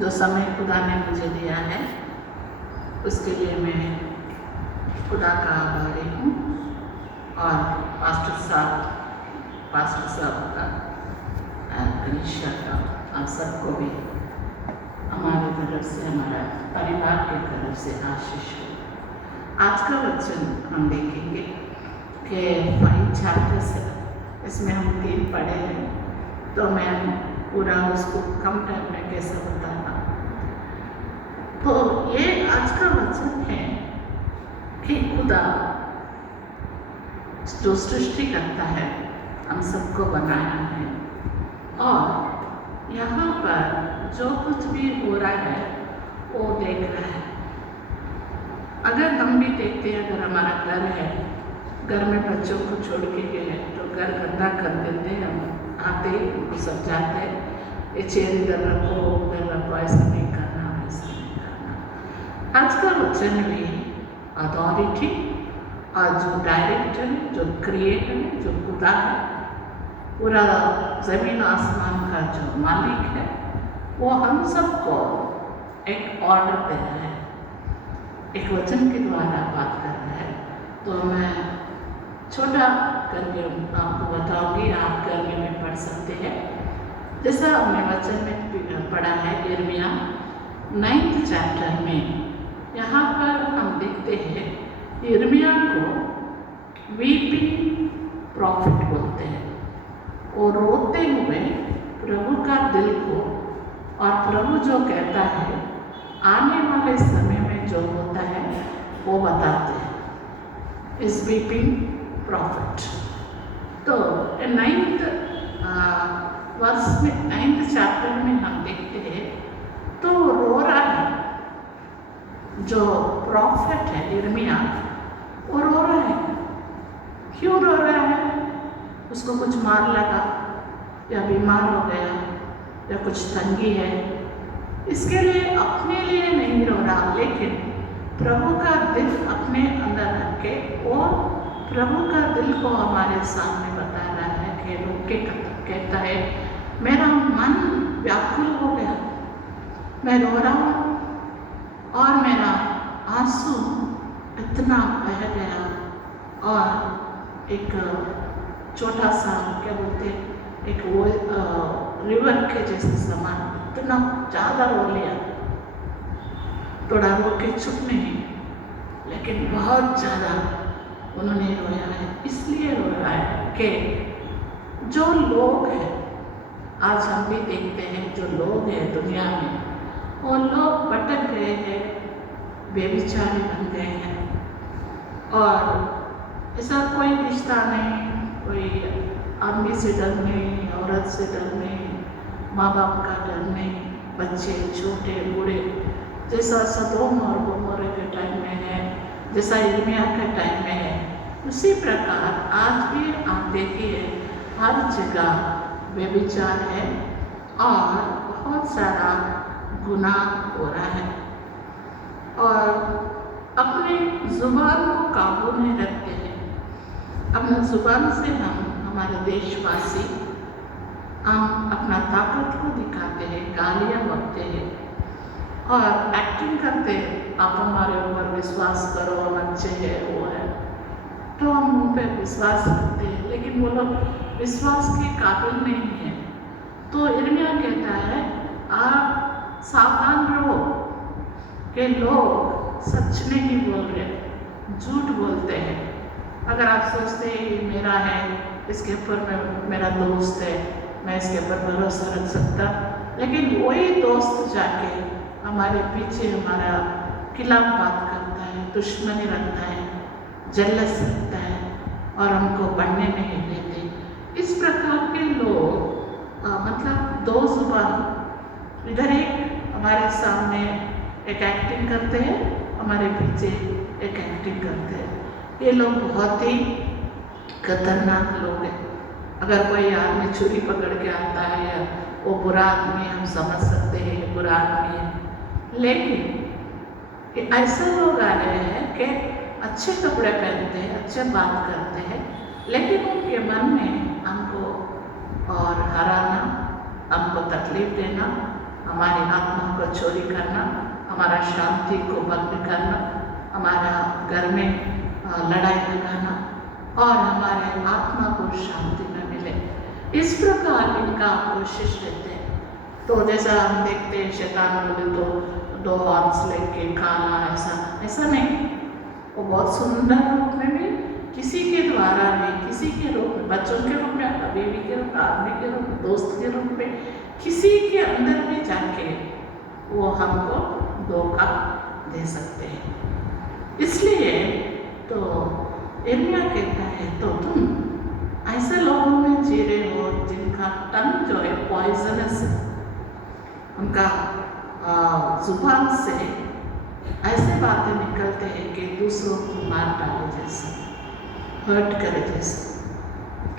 जो समय खुदा ने मुझे दिया है उसके लिए मैं खुदा का आभारी हूँ। और पास्टर साहब का कनिष्ठा का आप सबको भी हमारी तरफ से, हमारा परिवार की तरफ से आशीष हो। आज का वचन हम देखेंगे कि 5 चैप्टर्स है, इसमें हम 3 पढ़े हैं, तो मैं पूरा उसको कम टाइम में कैसे बताना। तो ये आज का वचन है कि खुदा जो सृष्टि करता है, हम सबको बनाया है, और यहाँ पर जो कुछ भी हो रहा है वो देख रहा है। अगर हम भी देखते हैं, अगर हमारा घर है, घर में बच्चों को छोड़ के गए तो घर गंदा कर देते हैं, हम आते ही उनको समझाते हैं, ये चेयर इधर रखो, उधर रखो, ऐसा नहीं करना, ऐसा नहीं करना। आज का वचन भी अथॉरिटी और जो डायरेक्टर, जो क्रिएटर, जो खुदा है, पूरा ज़मीन आसमान का जो मालिक है, वो हम सबको एक ऑर्डर दे रहा है, एक वचन के द्वारा बात कर रहा है। तो मैं छोटा करके आपको बताऊंगी, आप करके में पढ़ सकते हैं। जैसा हमने वचन में पढ़ा है यिर्मयाह 9th चैप्टर में, यहाँ पर हम देखते हैं यिर्मयाह को वीपिंग प्रॉफिट बोलते हैं। और रोते हुए प्रभु का दिल को, और प्रभु जो कहता है आने वाले समय में जो होता है वो बताते हैं, इस वीपिंग प्रॉफिट। तो 9th वर्ष में, 9th चैप्टर में हम देखते हैं तो रो रहा है, जो प्रॉफिट है यिर्मयाह, वो रो रहा है। क्यों रो रहा है? उसको कुछ मार लगा, या बीमार हो गया, या कुछ तंगी है, इसके लिए अपने लिए नहीं रो रहा, लेकिन प्रभु का दिल अपने अंदर रख के वो प्रभु का दिल को हमारे सामने बता रहा है कि रोक के कहता है, मेरा मन व्याकुल हो गया, मैं रो रहा हूँ, और मेरा आंसू इतना बह गया, और एक छोटा सा क्या बोलते हैं, एक वो रिवर के जैसे समान इतना ज़्यादा रो लिया, थोड़ा रो के चुप नहीं, लेकिन बहुत ज़्यादा उन्होंने रोया है। इसलिए रो रहा है कि जो लोग हैं, आज हम भी देखते हैं, जो लोग हैं दुनिया में, वो लोग भटक गए हैं, बेविचारी बन गए हैं, और ऐसा कोई रिश्ता नहीं, कोई आदमी से डर नहीं, औरत से डर नहीं, माँ बाप का डर नहीं, बच्चे छोटे बूढ़े, जैसा सदोम और गोमोरे के टाइम में है, जैसा यिर्मयाह के टाइम में है, उसी प्रकार आज भी आप देखिए हर जगह व्यभिचार है और बहुत सारा गुनाह हो रहा है, और अपने जुबान को काबू में रखते हैं। अपने जुबान से हम, हमारे देशवासी, हम अपना ताकत को दिखाते हैं, गालियाँ बकते हैं और एक्टिंग करते हैं, आप हमारे ऊपर विश्वास करो, हम अच्छे हैं, वो है, तो हम उन पर विश्वास करते हैं, लेकिन वो लोग विश्वास के काबिल नहीं है। तो यिर्मयाह कहता है आप सावधान रहो कि लोग सच नहीं बोल रहे, झूठ बोलते हैं। अगर आप सोचते हैं ये मेरा है, इसके ऊपर मेरा दोस्त है, मैं इसके ऊपर भरोसा रख सकता, लेकिन वही दोस्त जाके हमारे पीछे हमारा खिलाफ बात करता है, दुश्मनी रखता है, जलस रखता है, और हमको बढ़ने नहीं देते। इस प्रकार के लोग मतलब दो जुबान, इधर एक हमारे सामने एक एक्टिंग करते हैं, हमारे पीछे एक एक्टिंग करते हैं। ये लोग बहुत ही खतरनाक लोग हैं। अगर कोई आदमी छुरी पकड़ के आता है, या वो बुरा आदमी, हम समझ सकते हैं ये बुरा आदमी है, लेकिन ऐसे लोग आ रहे हैं कि अच्छे कपड़े पहनते हैं, अच्छे बात करते हैं, लेकिन उनके मन में हमको और हराना, हमको तकलीफ देना, हमारी आत्मा को चोरी करना, हमारा शांति को भंग करना, हमारा घर में लड़ाई लगाना और हमारे आत्मा को शांति न मिले, इस प्रकार इनका कोशिश रहते हैं। तो जैसा हम देखते हैं शैतान बोले तो 2 हॉर्न्स लेके काला, ऐसा नहीं, वो बहुत सुंदर रूप में भी, किसी के द्वारा भी, किसी के रूप में, बच्चों के रूप में, बीवी के रूप में, आदमी के रूप में, दोस्त के रूप में, किसी के अंदर भी जाके वो हमको धोखा दे सकते हैं। इसलिए तो यिर्मयाह कहता है तो तुम ऐसे लोगों में जी रहे हो जिनका टंग जो है पॉइजनस है, उनका जुबान से ऐसे बातें निकलते हैं कि दूसरों को मार डाले जैसा, हर्ट करे जैसा,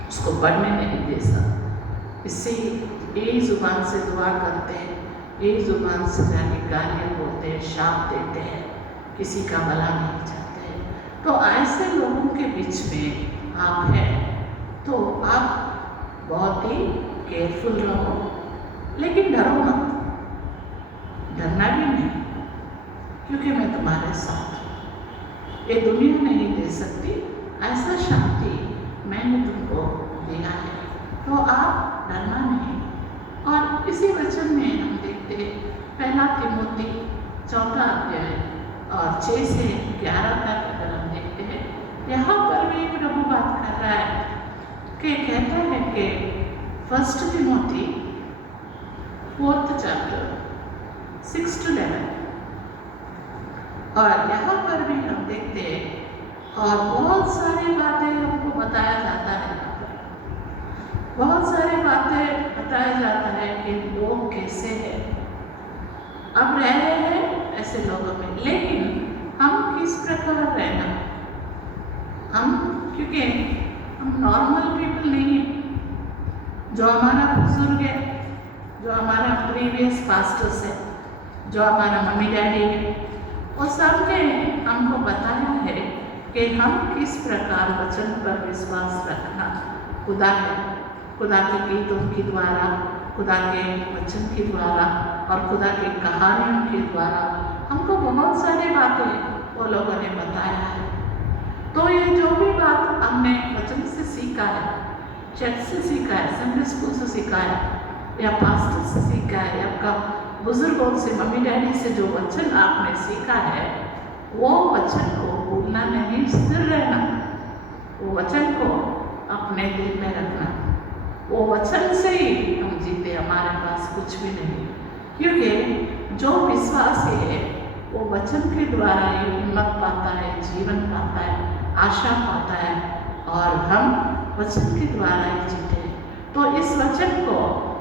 उसको बढ़ने नहीं जैसा। इससे यही जुबान से दुआ करते हैं, यही जुबान से जाके गालियाँ बोलते हैं, शाप देते हैं, किसी का भला नहीं चाहते हैं। तो ऐसे लोगों के बीच में आप हैं तो आप बहुत ही केयरफुल रहो, लेकिन डरो मत, डरना भी नहीं, क्योंकि मैं तुम्हारे साथ हूँ। ये दुनिया नहीं दे सकती ऐसा शांति मैंने तुमको दिया है, तो आप डरना नहीं। और इसी वचन में हम देखते हैं 1 तिमोथी 4 अध्याय और 6 से 11 तक अगर हम देखते हैं, यहाँ पर भी प्रभु बात कर रहा है कि कहता है कि 1 तिमोथी 4th चैप्टर 6 to 11, और यहाँ पर भी हम देखते हैं और बहुत सारी बातें हमको बताया जाता है, बहुत सारी बातें बताया जाता है कि लोग कैसे हैं, अब रह रहे हैं ऐसे लोगों में, लेकिन हम किस प्रकार रहना, हम क्योंकि हम नॉर्मल पीपल नहीं हैं। जो हमारा बुजुर्ग है, जो हमारा प्रीवियस पास्टर्स है, जो हमारा मम्मी डैडी है, वो सब ने हमको बताया है कि हम किस प्रकार वचन पर विश्वास रखना। खुदा है, खुदा के गीतों के द्वारा, खुदा के वचन के द्वारा और खुदा की कहानियों के द्वारा हमको बहुत सारी बातें वो लोगों ने बताया है। तो ये जो भी बात हमने वचन से सीखा है, चर्च से सीखा है, संडे स्कूल से सीखा है, या पास्टर से सीखा है, या आपका बुजुर्गों से, मम्मी डैडी से जो वचन आपने सीखा है, वो वचन को भूलना नहीं, स्थिर रहना, वो वचन को अपने दिल में रखना। वो वचन से ही हम जीते, हमारे पास कुछ भी नहीं, क्योंकि जो विश्वासी है वो वचन के द्वारा ही हिम्मत पाता है, जीवन पाता है, आशा पाता है, और हम वचन के द्वारा ही जीते हैं। तो इस वचन को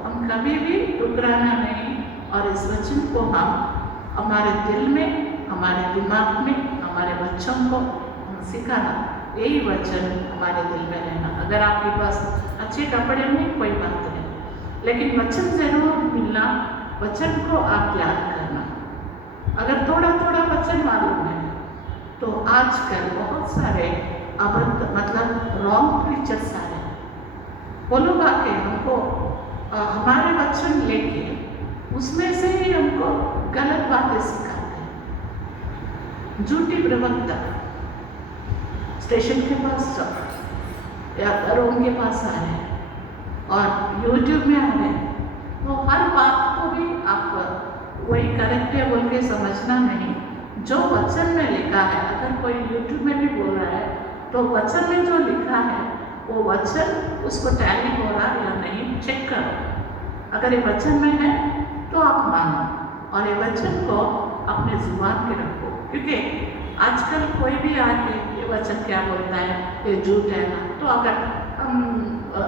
हम कभी भी ठुकराना नहीं, और इस वचन को हम हमारे दिल में, हमारे दिमाग में, हमारे बच्चों को हम सिखाना, यही वचन हमारे दिल में रहना। अगर आपके पास अच्छे कपड़े नहीं, कोई बात नहीं, लेकिन वचन जरूर मिलना, वचन को आप याद करना। अगर थोड़ा थोड़ा वचन मालूम है, तो आजकल बहुत सारे अबद्ध, मतलब रॉन्ग प्रीचर्स आ रहे हैं, वो लोग आके हमको हमारे वचन लेके उसमें से ही हमको गलत बातें सिखाते हैं। झूठी प्रवक्ता स्टेशन के पास जाओ या घरों के पास आ रहे हैं और यूट्यूब में आ रहे हैं, तो हर बात को भी आप वही करेक्ट है बोल के समझना नहीं। जो वचन में लिखा है, अगर कोई यूट्यूब में भी बोल रहा है, तो वचन में जो लिखा है वो वचन उसको टैली हो रहा या नहीं, चेक करो। अगर ये वचन में है तो आप मानो, और ये वचन को अपने जुबान पे रखो, क्योंकि आजकल कोई भी आके ये वचन क्या बोलता है, ये झूठ है ना, तो अगर हम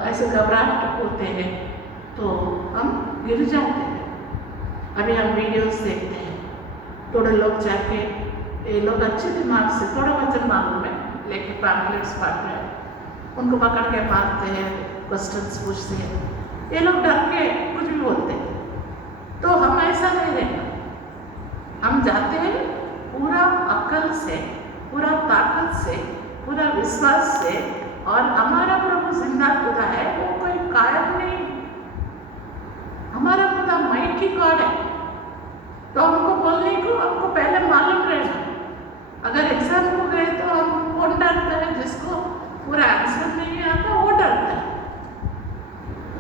ऐसे घबराहट होते हैं तो हम गिर जाते हैं। अभी हम वीडियोस देखते हैं, थोड़े लोग जाके, ये लोग अच्छे दिमाग से थोड़ा वचन मालूम है लेके पैम्पलेट्स बांट रहे हैं, उनको पकड़ के मारते हैं, क्वेश्चंस पूछते हैं, ये लोग डर के कुछ भी बोलते हैं। तो हम ऐसा नहीं रहना, हम जाते हैं पूरा अक्ल से, पूरा ताकत से, पूरा विश्वास से, और हमारा प्रभु जिंदा खुदा है, वो कोई कायम नहीं, हमारा खुदा माइटी गॉड है, तो हमको बोलने को हमको पहले मालूम रहना। अगर एग्जाम हो गए तो हम कौन डरता है? जिसको पूरा आंसर नहीं आता वो डरता है।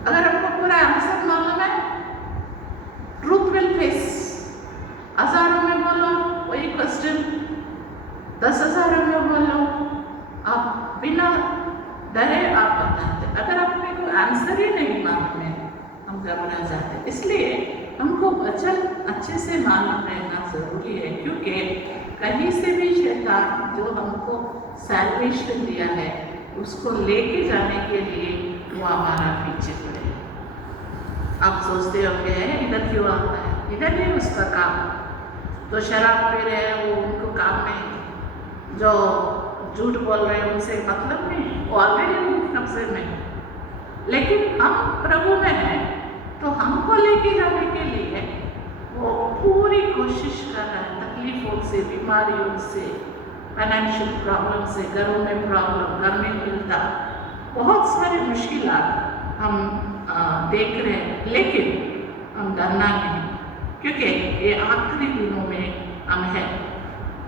अगर हमको पूरा आंसर मालूम है, ट्रूथ विल फेस। हजारों में बोलो वही क्वेश्चन, 10,000 में बोलो, आप बिना डरे आप बताते। अगर अपने को आंसर ही नहीं मालूम है, हम घबरा जाते। इसलिए हमको वचन अच्छे से मालूम रहना जरूरी है, क्योंकि कहीं से भी शैतान जो हमको सैल्वेशन दिया है उसको लेके जाने के लिए वो हमारा पीछे पड़े। आप सोचते होंगे इधर क्यों आता है, इधर नहीं उसका काम। तो शराब पी रहे हैं वो उनको काम नहीं, जो झूठ बोल रहे हैं उनसे मतलब नहीं, वो ऑलरेडी उनके कब्जे में। लेकिन हम प्रभु में हैं तो हमको लेके जाने के लिए वो पूरी कोशिश कर रहा है। तकलीफों से, बीमारियों से, फाइनेंशियल प्रॉब्लम से, घरों में प्रॉब्लम, घर में मिलता, बहुत सारी मुश्किलात हम देख रहे हैं। लेकिन हम डरना नहीं, क्योंकि ये आखिरी दिनों में हम हैं।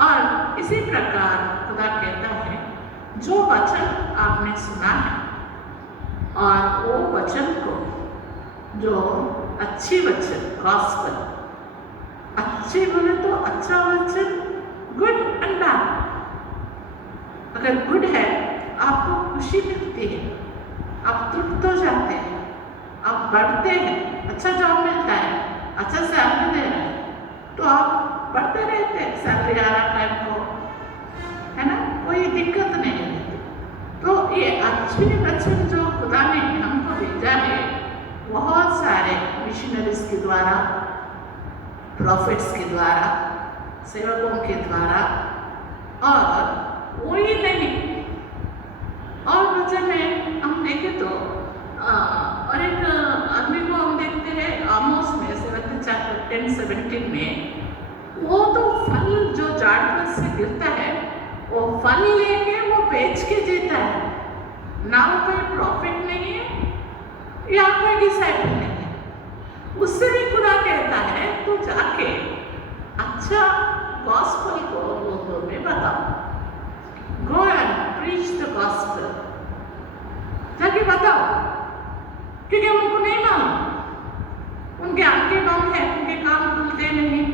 और इसी प्रकार खुदा कहता है जो वचन आपने सुना है और वो वचन को, जो अच्छी वचन, गॉस्पेल, अच्छे बोले तो अच्छा वचन, गुड एंड बैड। अगर गुड है आपको खुशी मिलती है, आप तृप्त हो जाते हैं, आप बढ़ते हैं, अच्छा जॉब मिलता है, अच्छा सैलरी दे रहा है, तो आप बढ़ते रहते हैं। सैलरी आ रहा टाइम को, है ना, कोई दिक्कत नहीं है। तो ये अच्छे वचन जो खुदा ने हमको भेजा है, बहुत सारे मिशनरीज के द्वारा, प्रॉफिट्स के द्वारा, सेवकों के द्वारा, और वही नहीं। और वचन में हम देखें तो और एक आदमी को हम देखते हैं आमोस में 7 चैप्टर 10-17 में, वो तो फल जो झाड़ पर से गिरता है वो फल लेके वो बेच के देता है। ना वो कोई प्रॉफिट नहीं है या कोई डिसाइपल नहीं है। उससे भी खुदा कहता है तो जाके अच्छा गॉस्पेल को लोगों में बताओ, go and preach the gospel, जाके बताओ, क्योंकि उनको नहीं मालूम, उनके आंखें बंद है, उनके कान खुलते नहीं,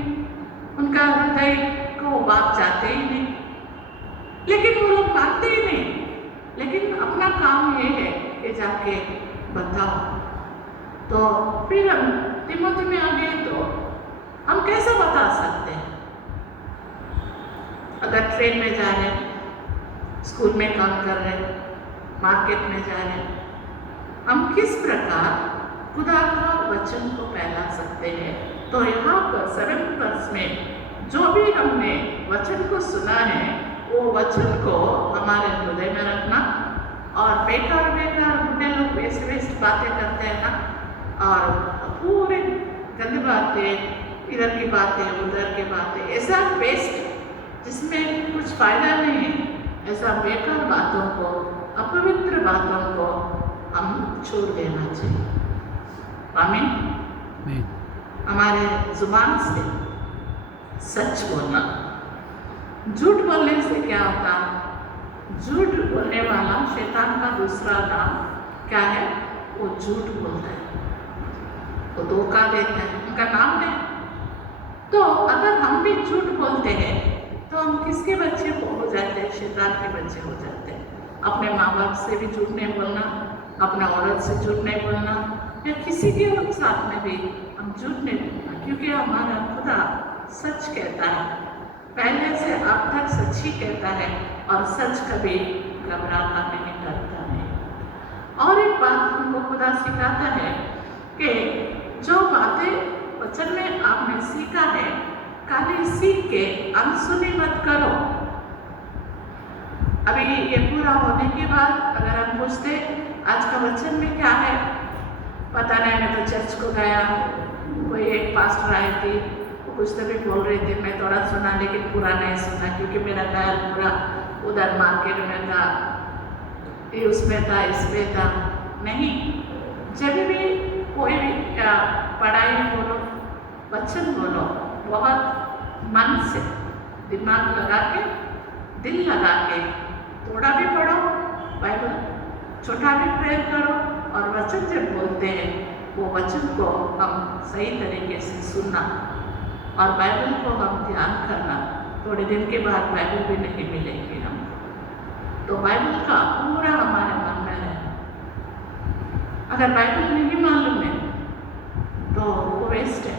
उनका हृदय को बात जाते ही नहीं, लेकिन वो लोग मानते ही नहीं। लेकिन अपना काम ये है कि जाके बताओ। तो फिर हम तिमोथी में आ गए तो हम कैसे बता सकते हैं? अगर ट्रेन में जा रहे हैं, स्कूल में काम कर रहे हैं, मार्केट में जा रहे हैं, हम किस प्रकार खुदा का वचन को फैला सकते हैं? तो यहाँ पर 7 वर्ष में जो भी हमने वचन को सुना है, वो वचन को हमारे हृदय में रखना। और बेकार बुढ़े लोग वेस्ट बातें करते हैं ना, और पूरे गंदी बातें, इधर की बातें, उधर की बातें, ऐसा वेस्ट जिसमें कुछ फायदा नहीं है, ऐसा बेकार बातों को, अपवित्र बातों को हम छोड़ देना चाहिए। आमीन। हमारे जुबान से सच बोलना। झूठ बोलने से क्या होता? झूठ बोलने वाला शैतान का दूसरा नाम क्या है? वो झूठ बोलता है, वो धोखा देता है, उनका नाम है। तो अगर हम भी झूठ बोलते हैं तो हम किसके बच्चे हो जाते हैं? शैतान के बच्चे हो जाते हैं। अपने माँ बाप से भी झूठ नहीं बोलना, अपना औरत से झूठ नहीं बोलना, या किसी के साथ में भी हम झूठ नहीं बोलना, क्योंकि हमारा खुदा सच कहता है, पहले से अब तक सच ही कहता है, और सच कभी घबराता नहीं, डरता नहीं। और एक बात हमको खुदा सिखाता है कि जो बातें वचन में आपने सीखा है, खाली सीख के अनसुनी मत करो। अभी ये पूरा होने के बाद अगर हम पूछते आज का वचन में क्या है, पता नहीं, मैं तो चर्च को गया, कोई एक पास्टर आई थी, कुछ तो भी बोल रही थी, मैं थोड़ा सुना लेकिन पूरा नहीं सुना, क्योंकि मेरा ख्याल पूरा उधर मार्केट में था, ये उसमें था, इसमें था। नहीं, जब भी कोई भी पढ़ाई बोलो, वचन बोलो, बहुत मन से, दिमाग लगा के, दिल लगा के थोड़ा भी पढ़ो बाइबल, छोटा भी प्रेयर करो, और वचन जब बोलते हैं वो वचन को हम सही तरीके से सुनना और बाइबल को हम ध्यान करना। थोड़े दिन के बाद बाइबल भी नहीं मिलेगी हमको, तो बाइबल का पूरा हमारे मन में है। अगर बाइबल नहीं मालूम है तो वो वेस्ट है।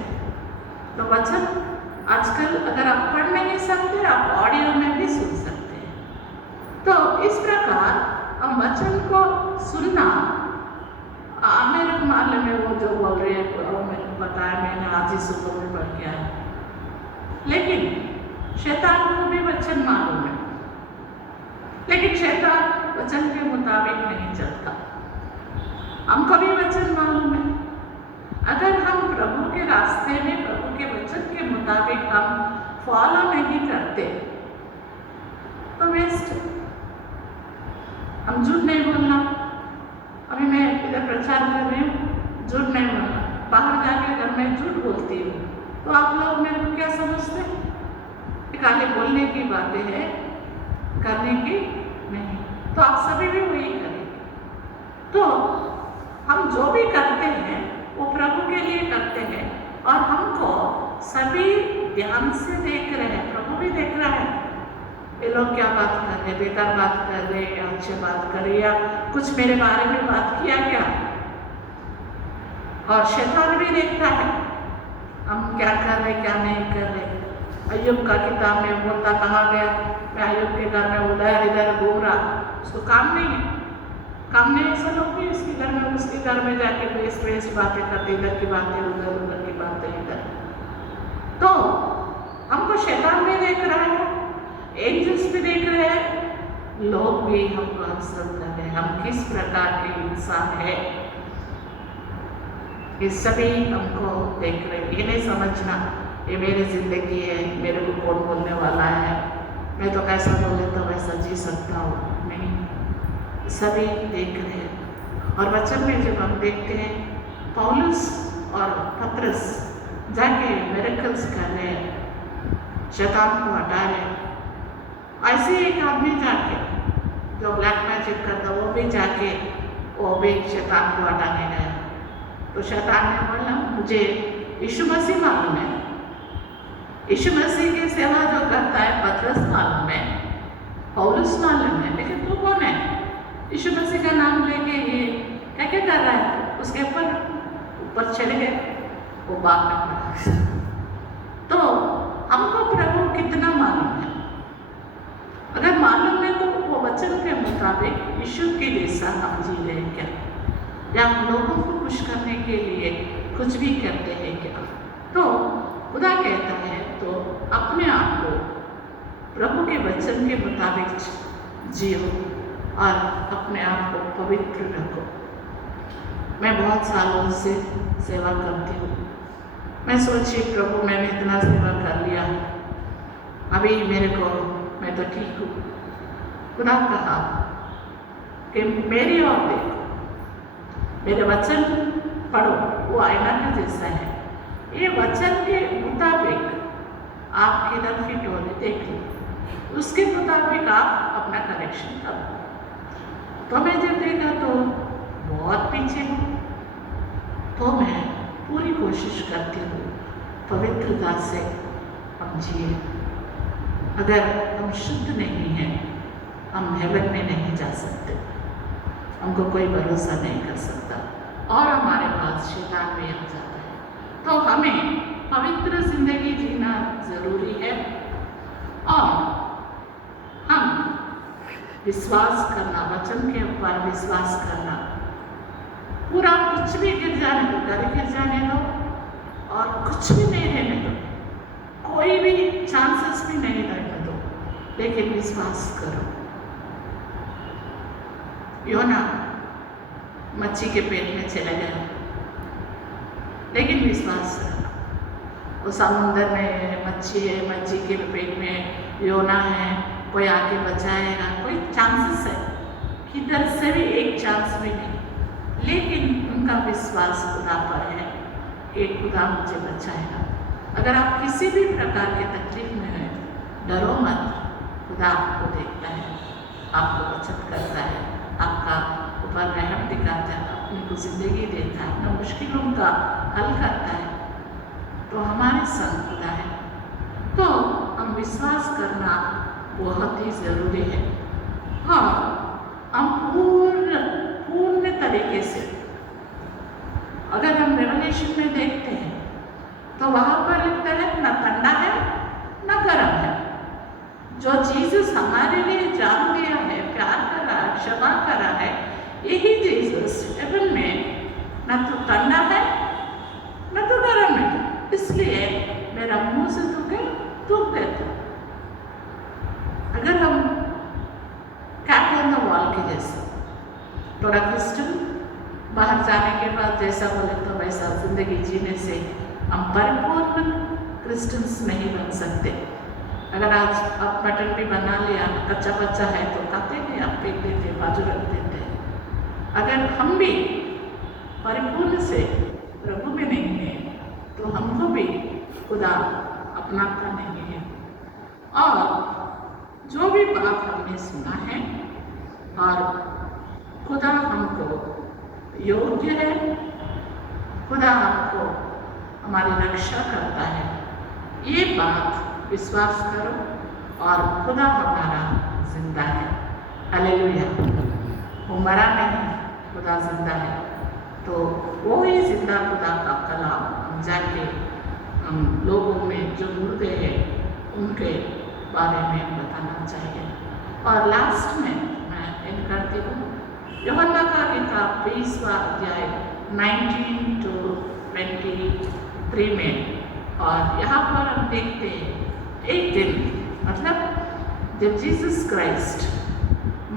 तो वचन आजकल अगर आप पढ़ नहीं सकते, आप ऑडियो में भी सुन सकते हैं। तो इस प्रकार हम वचन को सुनना, मेरे मालूम में वो जो बोल रहे हैं वो मेरे को पता है, मैंने आज ही सुबह में पढ़ किया है, लेकिन शैतान को भी वचन मालूम है, लेकिन शैतान वचन के मुताबिक नहीं चलता। हमको भी वचन मालूम है। अगर हम प्रभु के रास्ते में, प्रभु के वचन के मुताबिक हम फॉलो नहीं करते तो वेस्ट। हम झूठ नहीं बोलना, अभी मैं इधर प्रचार कर रही हूँ, झूठ नहीं बोलना। बाहर जाके अगर मैं झूठ बोलती हूँ तो आप लोग मेरे को क्या समझते हैं? खाली बोलने की बातें हैं, करने की नहीं। तो आप सभी भी वही करेंगे। तो हम जो भी करते हैं वो प्रभु के लिए करते हैं, और हमको सभी ध्यान से देख रहे हैं, प्रभु भी देख रहा है ये लोग क्या बात कर रहे, बेकार बात कर रहे या अच्छे बात कर रहे, या कुछ मेरे बारे में बात किया क्या। और शैतान भी देखता है हम क्या कर रहे क्या नहीं कर रहे। अय्यूब का किताब में बोलता, कहाँ गया, मैं अय्यूब के घर में उधर इधर घूम रहा, उसको काम नहीं है। काम नहीं ऐसा लोग भी उसके घर में, उसके घर में जाके बेस बातें करते, इधर की बातें उधर, उधर की बातें इधर। तो हमको शैतान भी देख रहा है, एंजल्स भी देख रहे हैं, लोग भी हमको ऑब्जर्व कर रहे हैं, हम किस प्रकार के इंसान है, ये सभी हमको देख रहे हैं। ये नहीं समझना ये मेरी जिंदगी है, मेरे को कौन बोलने वाला है, मैं तो कैसा बोले तो वैसा जी सकता हूँ, नहीं। सभी देख रहे हैं। और वचन में जब हम देखते हैं पौलुस और पतरस जाके मिरेकल्स कर रहे हैं, शैतान को हटा रहे हैं। ऐसे एक आदमी जाके जो ब्लैक मैजिक करता, वो भी जाके वो भी शैतान को हटाने गया। तो शैतान ने बोला, मुझे यीशु मसीह मालूम है, यीशु मसीह की सेवा जो करता है पतरस मालूम है, पौलुस मालूम है, लेकिन तू कौन है? यीशु मसीह का नाम लेके ये क्या क्या कर रहा है? उसके ऊपर चढ़ गए, वो बात में पड़ा। तो हमको प्रभु कितना मालूम है? अगर मालूम है तो वो वचन के मुताबिक यीशु के जैसा हम जी रहे हैं क्या, या हम लोगों को खुश करने के लिए कुछ भी करते हैं क्या? तो खुदा कहता है तो अपने आप को प्रभु के वचन के मुताबिक जियो और अपने आप को पवित्र रखो। मैं बहुत सालों से सेवा करती हूँ। मैं सोची प्रभु मैंने इतना सेवा कर लिया, अभी मेरे को, मैं तो ठीक हूँ। खुदा कहा कि मेरी ओर देखो, मेरे वचन पढ़ो, वो आईना के जैसा है। ये वचन के मुताबिक आप किधर फिट हो रहे देख लो, उसके मुताबिक आप अपना करेक्शन करो। तो मैं जब देखा तो बहुत पीछे हूँ, तो मैं पूरी कोशिश करती हूँ पवित्रता से हम जिए। अगर हम शुद्ध नहीं हैं, हम हेवन में नहीं जा सकते, हमको कोई भरोसा नहीं कर सकता, और हमारे पास शैतान भी आ जाता है। तो हमें पवित्र जिंदगी जीना जरूरी है, और हम विश्वास करना, वचन के ऊपर विश्वास करना। पूरा कुछ भी गिर जाने दो, घर गिर जाने दो, और कुछ भी नहीं रहने दो, कोई भी चांसेस भी नहीं रहने दो, लेकिन विश्वास करो। योना मच्छी के पेट में चला गया, लेकिन विश्वास रखा। वो समुद्र में मच्छी है, मच्छी के पेट में योना है, कोई आके बचाएगा, कोई चांसेस है किधर से भी एक चांस भी नहीं, लेकिन उनका विश्वास खुदा पर है कि खुदा मुझे बचाएगा। अगर आप किसी भी प्रकार के तकलीफ में हैं, डरो मत, खुदा आपको देखता है, आपको बचत करता है, आपका ऊपर रहम दिखाता है, अपनी को जिंदगी देता है, अपना मुश्किलों का हल करता है। तो हमारे संग खुदा है, तो हम विश्वास करना बहुत ही ज़रूरी है। और हम पूर्ण तरीके से, अगर हम रेवलेशन में देखते हैं तो वहाँ पर लिखता है न ठंडा है न गर्म है। जो जीसस हमारे लिए जान दिया है, प्यार करा है, क्षमा करा है, यही जीसस हेवन में न तो ठंडा है न तो गर्म है। इसलिए मेरा मुंह से थूक देता। अगर हम कैट ऑन द वॉल के जैसे, थोड़ा क्रिस्टन बाहर जाने के बाद जैसा बोले तो वैसा जिंदगी जीने से हम परिपूर्ण क्रिस्टियंस नहीं बन सकते। अगर आज आप मटन भी बना लिया, कच्चा बच्चा है तो खाते नहीं, आप फेंक देते, बाजू रख देते। अगर हम भी परिपूर्ण से प्रभु में नहीं है तो हमको भी खुदा अपनाता नहीं है। और जो भी बात हमने सुना है और खुदा हमको योग्य है, खुदा हमको हमारी रक्षा करता है, ये बात विश्वास करो और खुदा हमारा जिंदा है। हालेलुया। वो मरा नहीं, खुदा जिंदा है। तो वो ही जिंदा खुदा का कलाम हम जाके हम लोगों में जो मुर्दे हैं उनके बारे में बताना चाहिए। और लास्ट में मैं इन करती हूँ यूहन्ना का किताब 20वां अध्याय 19 to 23 में। और यहाँ पर हम देखते हैं एक दिन, मतलब जब जीसस क्राइस्ट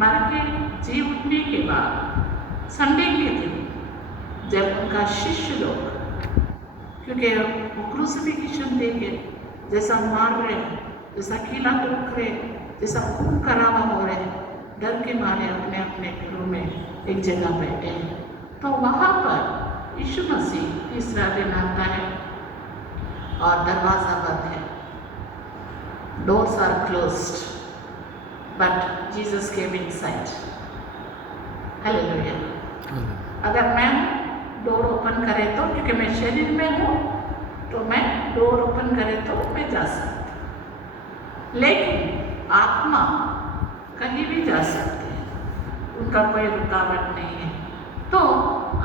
मर के जी उठने के बाद संडे के दिन, जब उनका शिष्य लोग, क्योंकि वो क्रूसिफिक्शन देखे जैसा मार रहे, जैसा कीला टूट रहे, जैसा खून खराबा हो रहे, डर के मारे अपने अपने घरों में एक जगह बैठे हैं। तो वहाँ पर यीशु मसीह तीसरा दिन आता है और दरवाज़ा बंद है, doors are closed, but Jesus came inside. Hallelujah. अगर मैं डोर ओपन करे तो, क्योंकि मैं शरीर में हूँ तो मैं डोर ओपन करे तो मैं जा सकती, लेकिन आत्मा कहीं भी जा सकती है, उनका कोई रुकावट नहीं है। तो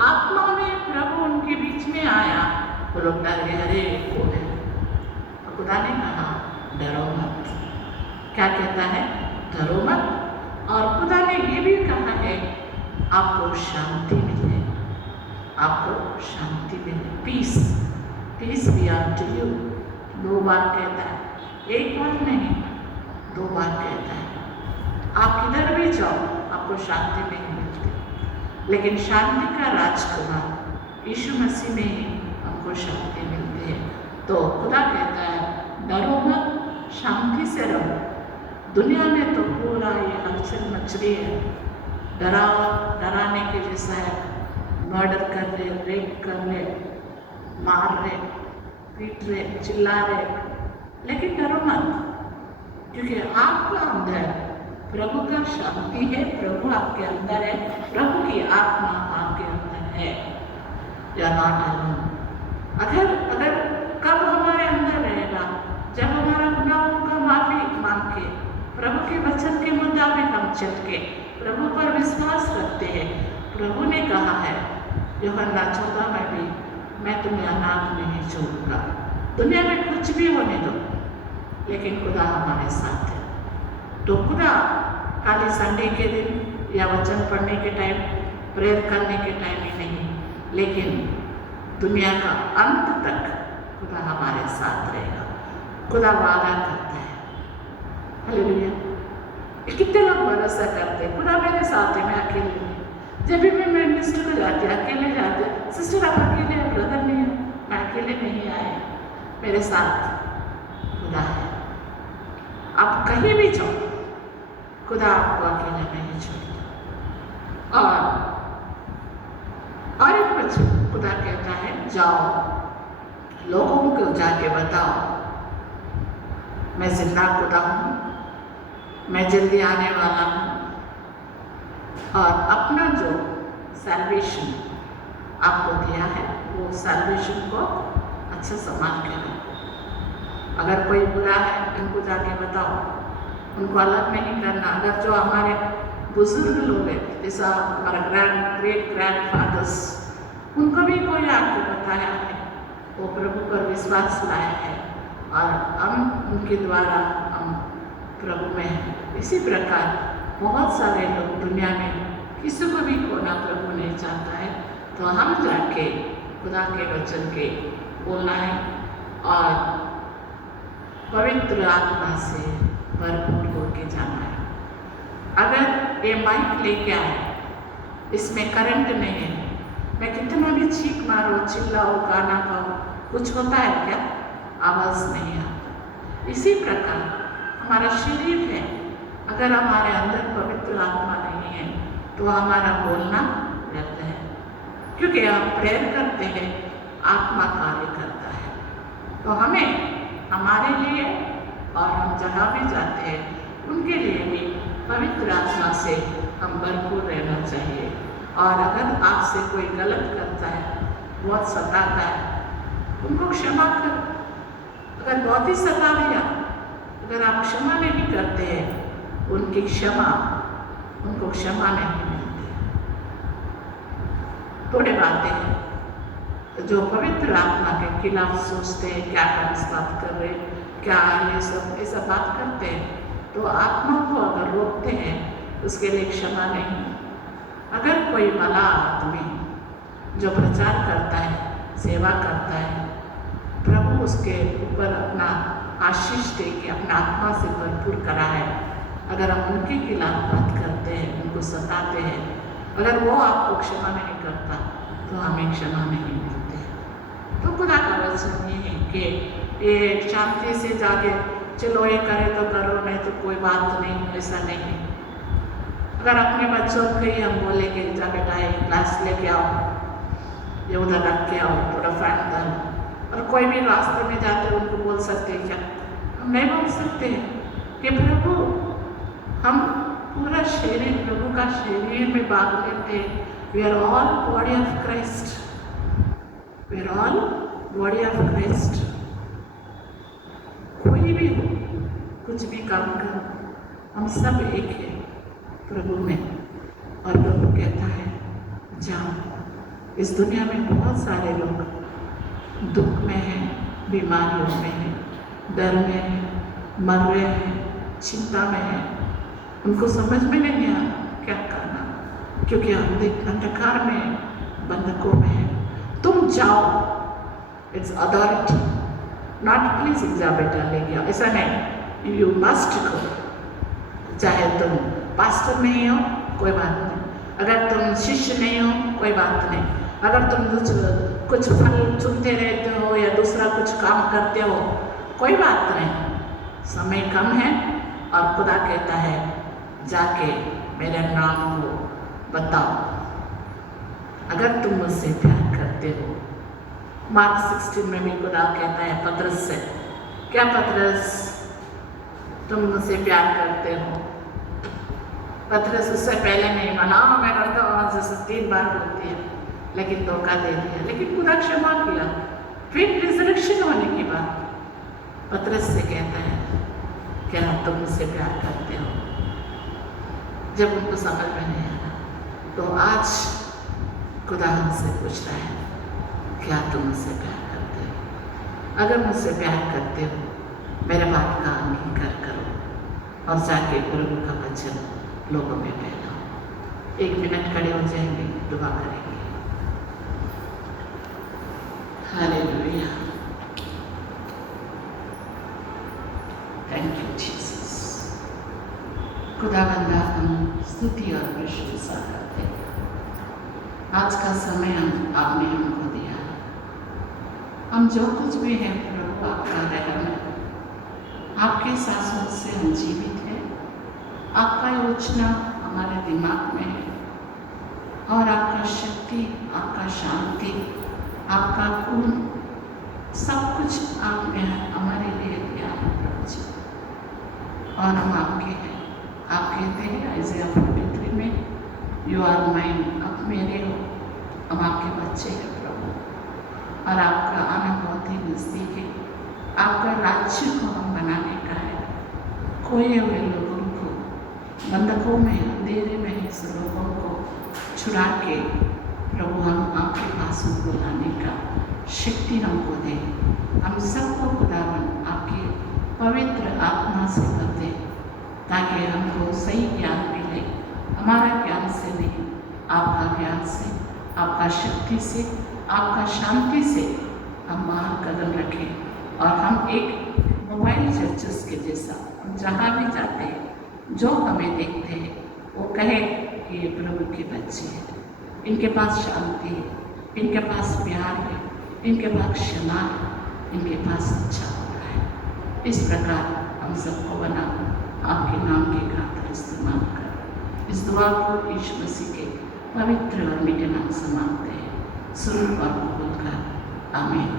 आत्मा में प्रभु उनके बीच में आया, वो लोग डर गए, अरे कौन है? तो खुदा ने कहा डरो मत। क्या कहता है? डरो मत। और खुदा ने ये भी कहा है आपको शांति मिले, आपको शांति मिले, peace, peace be unto you. 2 बार कहता है, एक बार नहीं 2 बार कहता है। आप किधर भी जाओ आपको शांति नहीं मिलती, लेकिन शांति का राजकुमार यीशु मसीह में ही हमको शांति मिलती है। तो खुदा कहता है डरो मत, शांति से रहो। दुनिया में तो पूरा ये हलचल मच रही है, डराने के जैसा है, मर्डर कर रहे, रेप कर रहे, मार रहे, पीट रहे, चिल्ला रहे, लेकिन डरो मत, क्योंकि आपका अंदर प्रभु का शांति है, प्रभु आपके अंदर है, प्रभु की आत्मा आपके अंदर है। या नॉट अलोन। अगर कब हमारे अंदर रहेगा? जब हमारा गुनाहों का माफी मांग के, प्रभु के वचन के मुताबिक हम चल के प्रभु पर विश्वास रखते हैं। प्रभु ने कहा है यूहन्ना 14 में भी, मैं तुम्हें अनाथ नहीं छोड़ूंगा। दुनिया में कुछ भी होने दो, लेकिन खुदा हमारे साथ है। तो खुदा खाली संडे के दिन या वचन पढ़ने के टाइम, प्रेयर करने के टाइम ही नहीं, लेकिन दुनिया का अंत तक खुदा हमारे साथ रहेगा। खुदा वादा करता है। हालेलुया। कितने लोग भरोसा करते हैं खुदा मेरे साथ है, मैं अकेले नहीं। जब भी मैं मिनिस्टर को जाती अकेले जाते, सिस्टर आप अकेले हैं, ब्रदर नहीं है, मैं अकेले नहीं आए, मेरे साथ खुदा है। आप कहीं भी जाओ, खुदा आपको अकेला नहीं छोड़ता। और एक वचन खुदा कहता है जाओ लोगों को जाके बताओ मैं जिंदा खुदा हूँ, मैं जल्दी आने वाला हूँ, और अपना जो सैल्वेशन आपको दिया है वो सैल्वेशन को अच्छा संभाल के रखो। अगर कोई बुरा है उनको जाके बताओ, उनको अलग नहीं करना। अगर जो हमारे बुजुर्ग लोग हैं जैसा हमारा ग्रेट ग्रैंडफादर्स, उनको भी कोई आके बताया है, वो प्रभु पर विश्वास लाया है और हम उनके द्वारा हम प्रभु में हैं। इसी प्रकार बहुत सारे लोग दुनिया में किसी को भी खोना प्रभु नहीं चाहता है, तो हम जाके खुदा के वचन के बोलना है और पवित्र आत्मा से भरपूर होके जाना है। अगर ये माइक लेके आए, इसमें करंट नहीं है, मैं कितना भी चीख मारो, चिल्लाओ, गाना गाओ, कुछ होता है क्या? आवाज़ नहीं आता। इसी प्रकार हमारा शरीर है, अगर हमारे अंदर पवित्र आत्मा नहीं है तो हमारा बोलना व्यर्थ है, क्योंकि हम प्रेयर करते हैं, आत्मा कार्य करता है। तो हमें हमारे लिए और हम जहाँ भी जाते हैं उनके लिए भी पवित्र आत्मा से हम भरपूर रहना चाहिए। और अगर आपसे कोई गलत करता है, बहुत सताता है, उनको क्षमा करो। अगर बहुत ही सता दिया, अगर आप क्षमा नहीं करते हैं, उनको क्षमा नहीं मिलती। थोड़े बातें हैं जो पवित्र आत्मा के खिलाफ सोचते हैं, क्या हम इस बात कर रहे, क्या ये सब ऐसा बात करते हैं, तो आत्मा को अगर रोकते हैं उसके लिए क्षमा नहीं। अगर कोई भला आदमी जो प्रचार करता है, सेवा करता है, प्रभु उसके ऊपर अपना आशीष दे के अपना आत्मा से भरपूर करा है, अगर हम उनके खिलाफ बात करते हैं, उनको सताते हैं, अगर वो आपको क्षमा नहीं करता तो हमें क्षमा नहीं मिलती। तो खुदा का वचन ये है कि ये शांति से जाके चलो ये करे तो करो, नहीं तो कोई बात नहीं, ऐसा नहीं है। अगर अपने बच्चों को ही हम बोले कि जा बेटा ये ग्लास लेके आओ, ये उधर रख के आओ, थोड़ा फैन डालो, और कोई भी रास्ते में जाते उनको बोल सकते हैं क्या? हम नहीं बोल सकते हैं कि प्रभु हम पूरा शरीर प्रभु का शरीर में भाग लेते हैं। We are all body of Christ, we are all body of Christ. कोई भी हो, कुछ भी काम करो, हम सब एक है प्रभु में। और प्रभु कहता है जाओ। इस दुनिया में बहुत सारे लोग दुख में हैं, बीमारियों में हैं, डर में हैं, मर रहे हैं, चिंता में हैं, उनको समझ में नहीं आ क्या करना, क्योंकि हम अंधकार में, बंधकों में हैं। तुम जाओ, इट्स अथॉरिटी, नॉट प्लीज जा बेटा ले गया, ऐसा नहीं, यू मस्ट गो। चाहे तुम पास्टर नहीं हो कोई बात नहीं, अगर तुम शिष्य नहीं हो कोई बात नहीं, अगर तुम कुछ फल चुनते रहते हो या दूसरा कुछ काम करते हो कोई बात नहीं, समय कम है। और खुदा कहता है जाके मेरे नाम को बताओ अगर तुम मुझसे प्यार करते हो। मार्क 16 में भी खुदा कहता है पतरस से, क्या पतरस तुम मुझसे प्यार करते हो? पतरस उससे पहले नहीं माना, मैं करता हूँ, जैसे 3 बार बोलती है, लेकिन धोखा दे दिया, लेकिन खुदा क्षमा किया। फिर रिजरेक्शन होने के बाद पतरस से कहता है क्या तुम मुझसे प्यार करते हो? जब उनको समझ में नहीं आया, तो आज खुदा हमसे पूछ रहा है क्या तुम मुझसे प्यार करते हो? अगर मुझसे प्यार करते हो, मेरे बात का अंगीकार करो और जाके प्रभु का वचन लोगों में फैलाओ। 1 मिनट खड़े हो जाएंगे, दुआ करेंगे। Hallelujah, thank you Jesus. खुदावंदा हम स्तुति और प्रशंसा करते हैं। आज का समय आपने हमको दिया, हम जो कुछ भी हैं प्रभु आपका रहम है, आपके शासन से हम जीवित हैं, आपका योजना हमारे दिमाग में है, और आपका शक्ति, आपका शांति, आपका गुण सब कुछ आपने हमारे लिए दिया है प्रभु जी, और हम आपके हैं। आप कहते हैं आइज़िया 43 में, यू आर माइन, आप मेरे हो, हम आपके बच्चे हैं प्रभु, और आपका आना बहुत ही नज़दीक है। आपका राज्य को हम बनाने का है। खोए हुए लोगों को, बंधकों में, अंधेरे में इस लोगों को छुड़ा के प्रभु हम आपके पास उनको लाने का शक्ति हमको दे। हम सबको खुदावन आपकी पवित्र आत्मा से भर दे, ताकि हमको सही ज्ञान मिले, हमारा ज्ञान से नहीं, आपका ज्ञान से, आपका शक्ति से, आपका शांति से हम बाहर कदम रखें, और हम एक मोबाइल चर्चेस के जैसा जहाँ भी जाते हैं, जो हमें देखते हैं वो कहे कि ये प्रभु के बच्चे हैं, इनके पास शांति है, इनके पास प्यार है, इनके पास क्षमा है, इनके पास अच्छा होता है। इस प्रकार हम सबको बना आपके नाम के खातिर इस्तेमाल कर इस दुआ को यीशु मसीह के पवित्र और मीठे नाम से मांगते हैं, सुन और कबूल कर, आमीन।